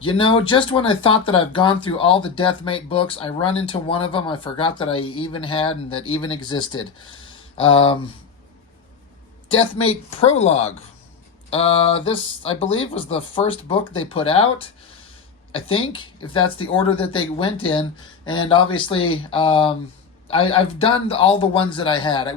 You know, just when I thought that I've gone through all the DeathMate books, I run into one of them I forgot that I even had and that even existed. Um, DeathMate Prologue. This, I believe, was the first book they put out. I think, if that's the order that they went in. And obviously, I've done all the ones that I had. I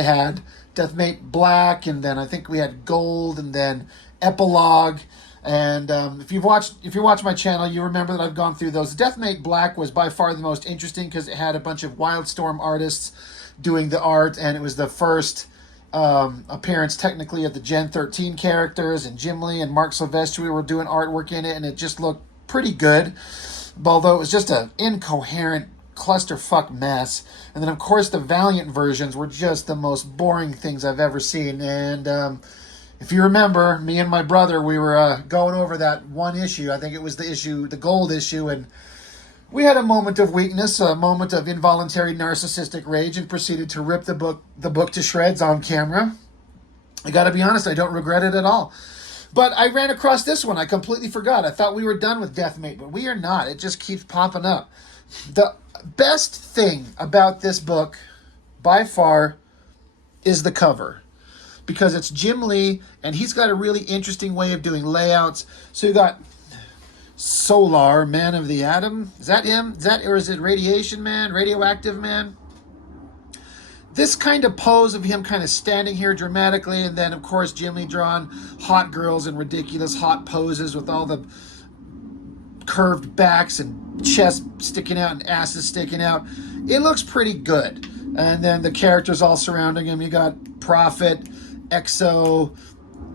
had DeathMate Black, and then I think we had Gold, and then Epilogue. And if you watch my channel, you remember that I've gone through those. DeathMate Black was by far the most interesting because it had a bunch of Wildstorm artists doing the art, and it was the first appearance technically of the Gen 13 characters, and Jim Lee and Mark Silvestri were doing artwork in it, and it just looked pretty good, although it was just an incoherent clusterfuck mess. And then of course the Valiant versions were just the most boring things I've ever seen. And if you remember, me and my brother, we were going over that one issue. I think it was the Gold issue, and we had a moment of weakness, a moment of involuntary narcissistic rage, and proceeded to rip the book to shreds on camera. I got to be honest, I don't regret it at all. But I ran across this one. I completely forgot. I thought we were done with DeathMate, but we are not. It just keeps popping up. The best thing about this book, by far, is the cover. Because it's Jim Lee, and he's got a really interesting way of doing layouts. So you got Solar, Man of the Atom. Is that him? Or is it Radiation Man? Radioactive Man? This kind of pose of him kind of standing here dramatically, and then, of course, Jim Lee drawing hot girls in ridiculous hot poses with all the curved backs and chests sticking out and asses sticking out. It looks pretty good. And then the characters all surrounding him. You got Prophet, Exo,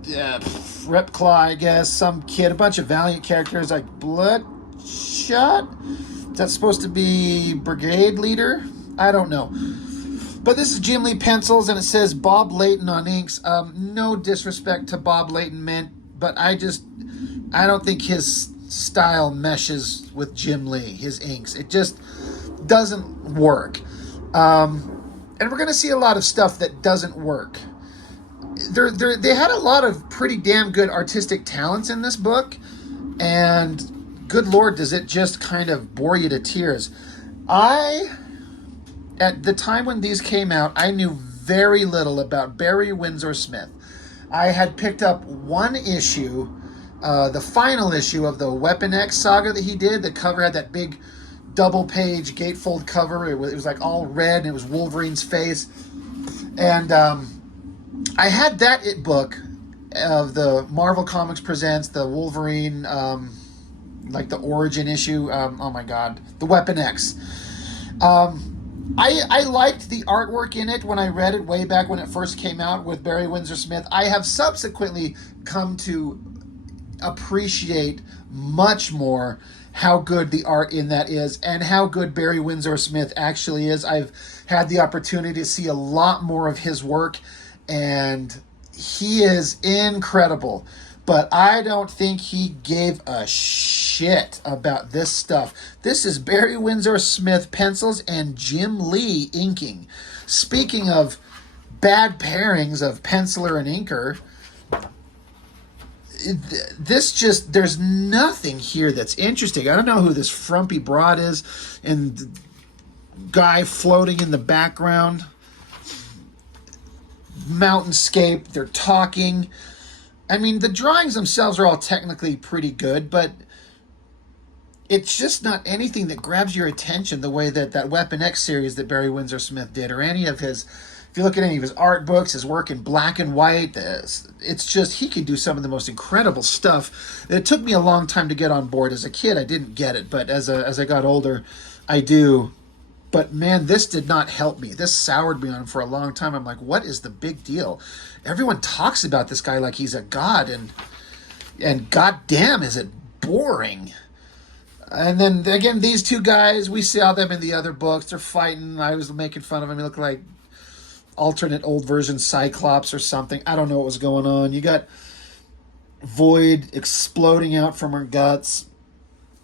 Repclaw, I guess, some kid, a bunch of Valiant characters like Bloodshot. Is that supposed to be Brigade Leader? I don't know. But this is Jim Lee pencils, and it says Bob Layton on inks. No disrespect to Bob Layton, man, but I don't think his style meshes with Jim Lee, his inks. It just doesn't work. And we're going to see a lot of stuff that doesn't work. They had a lot of pretty damn good artistic talents in this book, and good Lord, does it just kind of bore you to tears. At the time when these came out, I knew very little about Barry Windsor Smith. I had picked up one issue, the final issue of the Weapon X saga that he did. The cover had that big double-page gatefold cover. It was like all red, and it was Wolverine's face. And I had that book of the Marvel Comics Presents the Wolverine, like the origin issue. Oh my God, the Weapon X. I liked the artwork in it when I read it way back when it first came out with Barry Windsor Smith. I have subsequently come to appreciate much more how good the art in that is and how good Barry Windsor Smith actually is. I've had the opportunity to see a lot more of his work, and he is incredible. But I don't think he gave a shit about this stuff. This is Barry Windsor Smith pencils and Jim Lee inking. Speaking of bad pairings of penciler and inker, there's nothing here that's interesting. I don't know who this frumpy broad is, and the guy floating in the background. Mountainscape, they're talking. I mean, the drawings themselves are all technically pretty good, but it's just not anything that grabs your attention the way that Weapon X series that Barry Windsor Smith did, or any of his, if you look at any of his art books, his work in black and white, it's just, he could do some of the most incredible stuff. It took me a long time to get on board. As a kid, I didn't get it, but as I got older, I do. But man, this did not help me. This soured me on him for a long time. I'm like, what is the big deal? Everyone talks about this guy like he's a god, and goddamn, is it boring. And then again, these two guys, we saw them in the other books. They're fighting. I was making fun of them. They look like alternate old version Cyclops or something. I don't know what was going on. You got Void exploding out from her guts.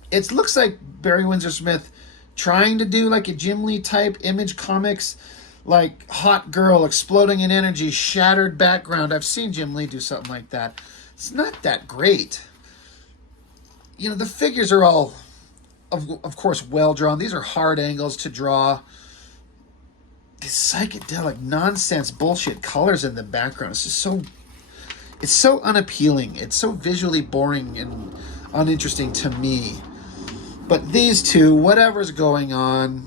It looks like Barry Windsor Smith trying to do like a Jim Lee type Image Comics, like hot girl exploding in energy, shattered background. I've seen Jim Lee do something like that. It's not that great. the figures are all, of course, well drawn. These are hard angles to draw. These psychedelic nonsense bullshit colors in the background. It's just so unappealing. It's so visually boring and uninteresting to me. But these two, whatever's going on,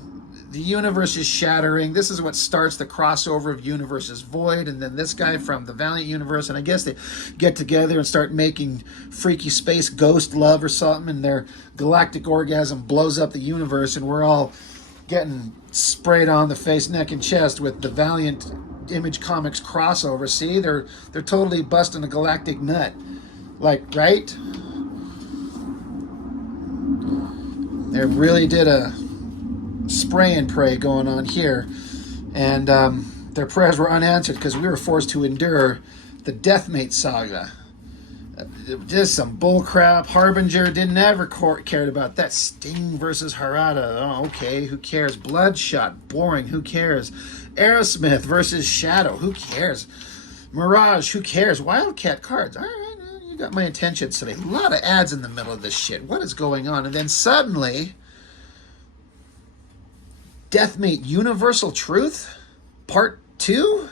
the universe is shattering. This is what starts the crossover of Universes Void, and then this guy from the Valiant universe, and I guess they get together and start making freaky space ghost love or something, and their galactic orgasm blows up the universe, and we're all getting sprayed on the face, neck, and chest with the Valiant Image Comics crossover. See, they're totally busting a galactic nut, like, right? They really did a spray and pray going on here, and their prayers were unanswered because we were forced to endure the DEATHMATE saga. Just some bullcrap. Harbinger didn't ever cared about that. Sting versus Harada. Oh, okay, who cares? Bloodshot, boring. Who cares? Aerosmith versus Shadow. Who cares? Mirage. Who cares? Wildcat cards. All right, you got my attention today. A lot of ads in the middle of this shit. What is going on? And then suddenly, DEATHMATE Universal Truth Part 2?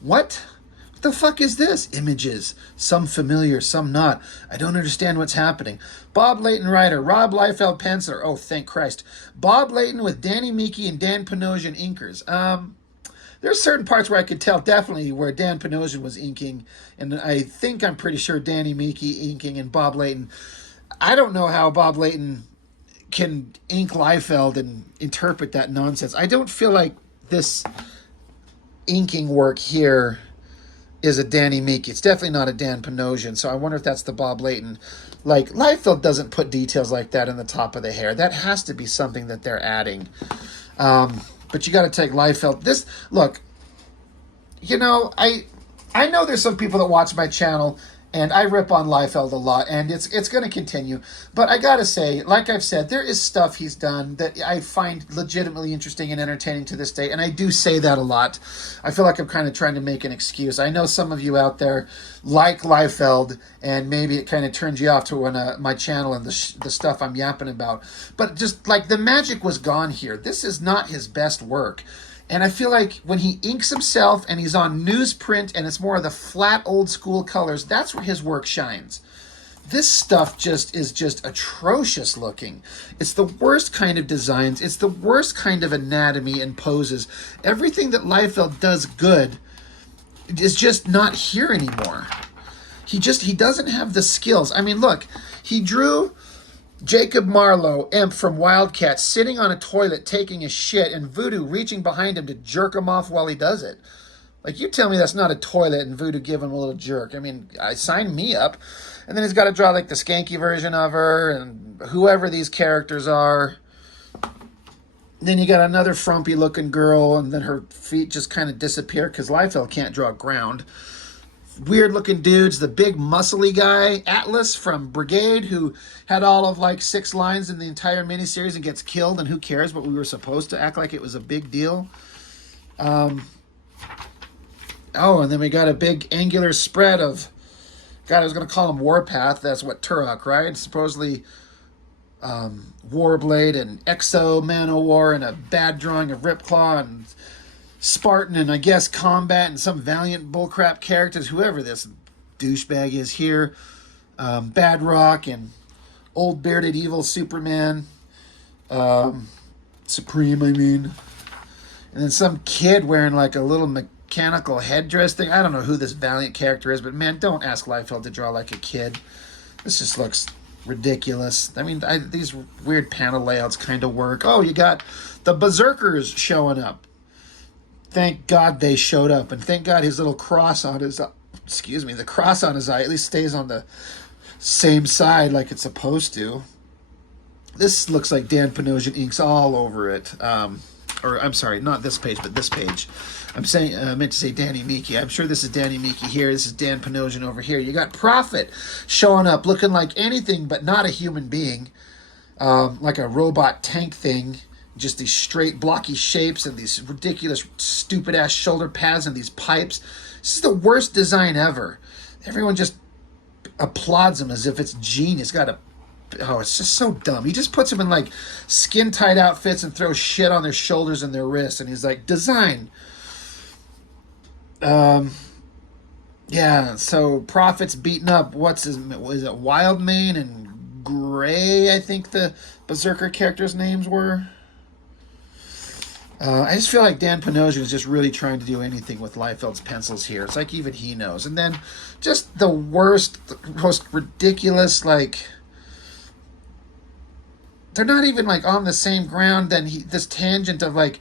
What? What the fuck is this? Images. Some familiar, some not. I don't understand what's happening. Bob Layton writer, Rob Liefeld penciler. Oh, thank Christ. Bob Layton with Danny Meeke and Dan Panosian inkers. There's certain parts where I could tell definitely where Dan Panosian was inking, and I'm pretty sure Danny Meeke inking and Bob Layton. I don't know how Bob Layton can ink Liefeld and interpret that nonsense. I don't feel like this inking work here is a Danny Meeke. It's definitely not a Dan Panosian, so I wonder if that's the Bob Layton. Like, Liefeld doesn't put details like that in the top of the hair. That has to be something that they're adding. But you got to take Liefeld. Look, I know there's some people that watch my channel, and I rip on Liefeld a lot, and it's going to continue. But I got to say, like I've said, there is stuff he's done that I find legitimately interesting and entertaining to this day, and I do say that a lot. I feel like I'm kind of trying to make an excuse. I know some of you out there like Liefeld, and maybe it kind of turns you off to my channel and the stuff I'm yapping about. But just, like, the magic was gone here. This is not his best work. And I feel like when he inks himself and he's on newsprint and it's more of the flat old school colors, that's where his work shines. This stuff is just atrocious looking. It's the worst kind of designs. It's the worst kind of anatomy and poses. Everything that Liefeld does good is just not here anymore. He doesn't have the skills. I mean, look, he drew Jacob Marlowe, imp from Wildcat, sitting on a toilet taking a shit, and Voodoo reaching behind him to jerk him off while he does it. Like, you tell me that's not a toilet and Voodoo give him a little jerk. I mean, sign me up. And then he's got to draw, like, the skanky version of her and whoever these characters are. Then you got another frumpy-looking girl, and then her feet just kind of disappear because Liefeld can't draw ground. Weird-looking dudes, the big muscly guy, Atlas from Brigade, who had all of, like, 6 lines in the entire miniseries and gets killed, and who cares, but we were supposed to act like it was a big deal. And then we got a big angular spread of, God, I was going to call him Warpath. That's what, Turok, right? Supposedly Warblade and Exo Man-O-War and a bad drawing of Ripclaw and Spartan and I guess Combat and some Valiant bullcrap characters, whoever this douchebag is here. Bad Rock and old bearded evil Superman. Supreme, I mean. And then some kid wearing like a little mechanical headdress thing. I don't know who this Valiant character is, but man, don't ask Liefeld to draw like a kid. This just looks ridiculous. I mean, these weird panel layouts kind of work. Oh, you got the Berserkers showing up. Thank God they showed up, and thank God his little cross on his, the cross on his eye at least stays on the same side like it's supposed to. This looks like Dan Panosian inks all over it. Or I'm sorry, not this page, but this page. I meant to say Danny Meeke. I'm sure this is Danny Meeke here. This is Dan Panosian over here. You got Prophet showing up looking like anything but not a human being. Like a robot tank thing. Just these straight blocky shapes and these ridiculous stupid ass shoulder pads and these pipes. This is the worst design ever. Everyone just applauds him as if it's genius. Got a oh, it's just so dumb. He just puts them in like skin tight outfits and throws shit on their shoulders and their wrists, and he's like, design. Yeah. So Prophet's beating up. Was it Wildmane and Gray? I think the Berserker characters' names were. I just feel like Dan Panosian is just really trying to do anything with Liefeld's pencils here. It's like even he knows. And then just the worst, the most ridiculous, like, they're not even like on the same ground. Then this tangent of like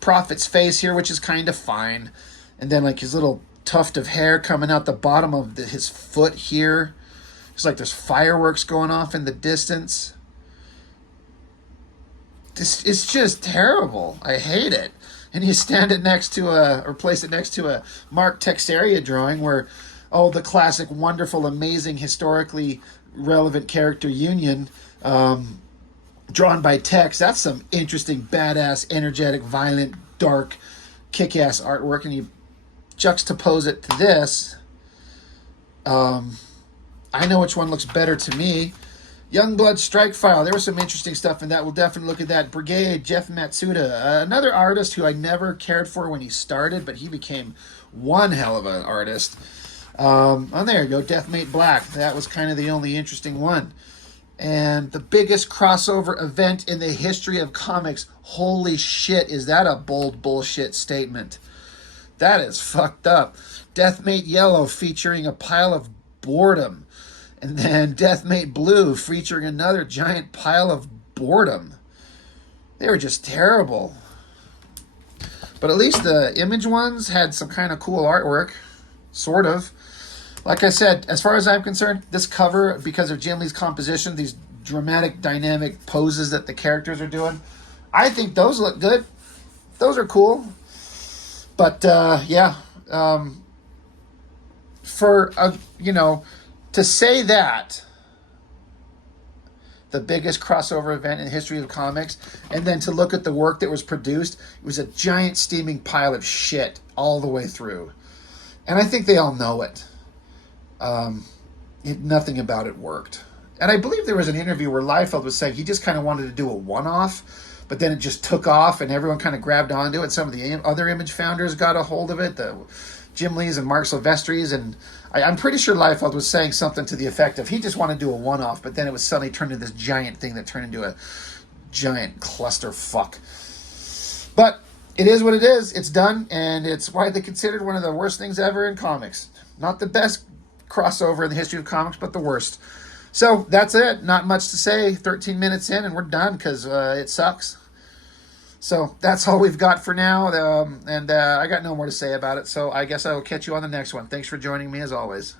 Prophet's face here, which is kind of fine. And then like his little tuft of hair coming out the bottom of his foot here. It's like there's fireworks going off in the distance. It's just terrible. I hate it. And you stand it next to or place it next to a Mark Texeria drawing where, oh, the classic, wonderful, amazing, historically relevant character Union, drawn by Tex. That's some interesting, badass, energetic, violent, dark, kick-ass artwork. And you juxtapose it to this. I know which one looks better to me. Youngblood Strike File. There was some interesting stuff in that. We'll definitely look at that. Brigade, Jeff Matsuda. Another artist who I never cared for when he started, but he became one hell of an artist. There you go. DEATHMATE Black. That was kind of the only interesting one. And the biggest crossover event in the history of comics. Holy shit, is that a bold bullshit statement? That is fucked up. DEATHMATE Yellow featuring a pile of boredom. And then DEATHMATE Blue featuring another giant pile of boredom. They were just terrible. But at least the Image ones had some kind of cool artwork. Sort of. Like I said, as far as I'm concerned, this cover, because of Jim Lee's composition, these dramatic, dynamic poses that the characters are doing, I think those look good. Those are cool. But, yeah. To say that the biggest crossover event in the history of comics, and then to look at the work that was produced, it was a giant steaming pile of shit all the way through. And I think they all know it. Nothing about it worked. And I believe there was an interview where Liefeld was saying he just kind of wanted to do a one-off, but then it just took off and everyone kind of grabbed onto it. Some of the other Image founders got a hold of it, the Jim Lee's and Mark Silvestri's, and I'm pretty sure Liefeld was saying something to the effect of he just wanted to do a one-off, but then it was suddenly turned into this giant thing that turned into a giant clusterfuck. But it is what it is. It's done, and it's widely considered one of the worst things ever in comics. Not the best crossover in the history of comics, but the worst. So that's it. Not much to say. 13 minutes in, and we're done because it sucks. So that's all we've got for now, and I got no more to say about it, so I guess I will catch you on the next one. Thanks for joining me, as always.